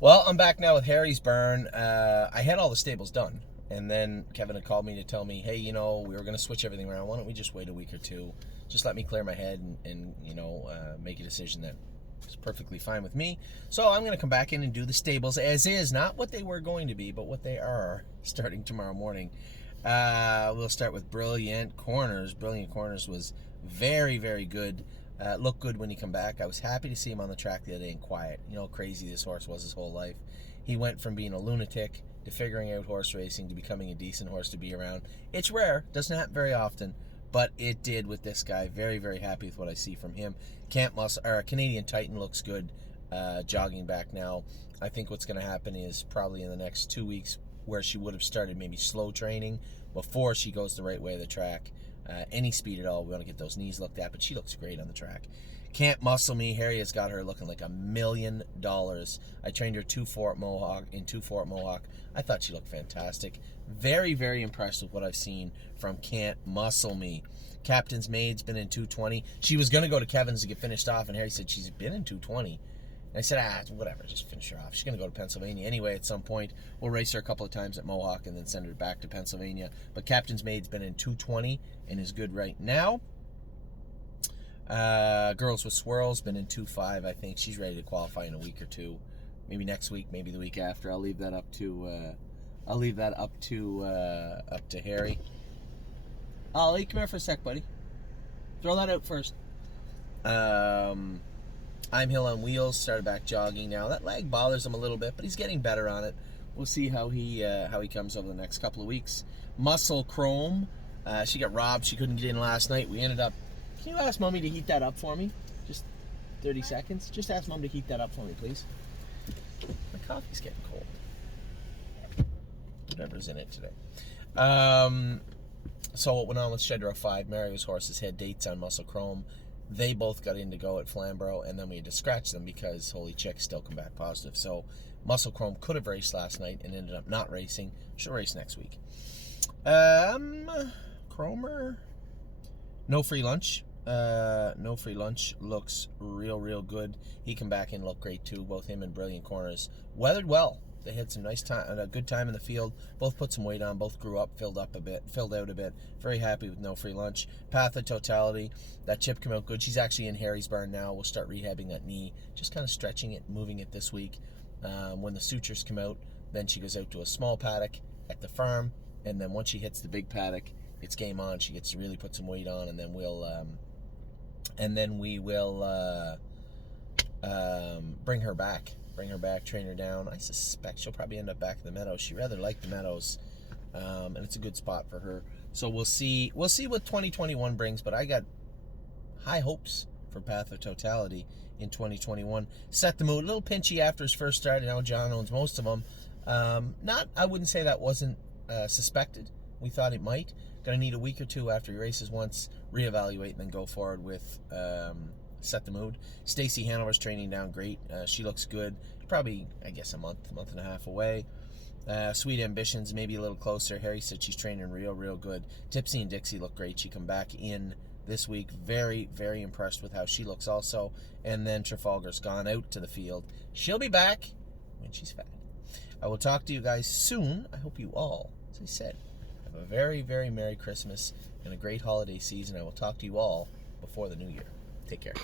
Well, I'm back now with Harry's Burn. I had all the stables done, and then Kevin had called me to tell me, hey, we were going to switch everything around. Why don't we just wait a week or two? Just let me clear my head and make a decision that is perfectly fine with me. So I'm going to come back in and do the stables as is, not what they were going to be, but what they are starting tomorrow morning. We'll start with Brilliant Corners. Brilliant Corners was very, very good. Looked good when he come back. I was happy to see him on the track the other day and quiet. You know how crazy this horse was his whole life. He went from being a lunatic to figuring out horse racing to becoming a decent horse to be around. It's rare, doesn't happen very often, but it did with this guy. Very, very happy with what I see from him. Canadian Titan looks good, jogging back now. I think what's going to happen is probably in the next 2 weeks, where she would have started maybe slow training before she goes the right way of the track. Any speed at all, we want to get those knees looked at, but she looks great on the track. Can't Muscle Me. Harry has got her looking like $1 million. I trained her 2-4 at Mohawk. I thought she looked fantastic. Very, very impressed with what I've seen from Can't Muscle Me. Captain's Maid's been in 220. She was going to go to Kevin's to get finished off, and Harry said she's been in 220. And I said, whatever, just finish her off. She's going to go to Pennsylvania anyway at some point. We'll race her a couple of times at Mohawk and then send her back to Pennsylvania. But Captain's Maid's been in 220 and is good right now. Girls with Swirls been in 2.5. I think she's ready to qualify in a week or two. Maybe next week, maybe the week after. I'll leave that up to Harry. Ollie, come here for a sec, buddy. Throw that out first. I'm Hill on Wheels, started back jogging now. That leg bothers him a little bit, but he's getting better on it. We'll see how he comes over the next couple of weeks. Muscle Chrome, she got robbed. She couldn't get in last night. We ended up... Can you ask Mommy to heat that up for me? Just 30 seconds. Just ask Mom to heat that up for me, please. My coffee's getting cold. Whatever's in it today. So what went on with Shedra 5, Mario's horses had dates on Muscle Chrome. They both got in to go at Flamborough, and then we had to scratch them because Holy Chick still come back positive. So Muscle Chrome could have raced last night and ended up not racing. She'll race next week. Cromer, No Free Lunch. No Free Lunch looks real good. He come back and look great too. Both him and Brilliant Corners weathered well. They had some nice time, a good time in the field. Both put some weight on. Both grew up, filled out a bit. Very happy with No Free Lunch. Path of Totality. That chip came out good. She's actually in Harry's Barn now. We'll start rehabbing that knee, just kind of stretching it, moving it this week. When the sutures come out, then she goes out to a small paddock at the farm, and then once she hits the big paddock, it's game on. She gets to really put some weight on, and then we will bring her back, train her down. I suspect she'll probably end up back in the Meadows. She rather liked the Meadows, and it's a good spot for her. So we'll see what 2021 brings, but I got high hopes for Path of Totality in 2021. Set the Mood, a little pinchy after his first start. Now John owns most of them. I wouldn't say that wasn't suspected. We thought it might. Gonna need a week or two after he races once, reevaluate, and then go forward with Set the Mood. Stacy Hanover's training down great. She looks good. Probably, I guess, a month and a half away. Sweet Ambitions, maybe a little closer. Harry said she's training real good. Tipsy and Dixie look great. She come back in this week. Very, very impressed with how she looks also. And then Trafalgar's gone out to the field. She'll be back when she's fat. I will talk to you guys soon. I hope you all, as I said, have a very, very Merry Christmas and a great holiday season. I will talk to you all before the new year. Take care.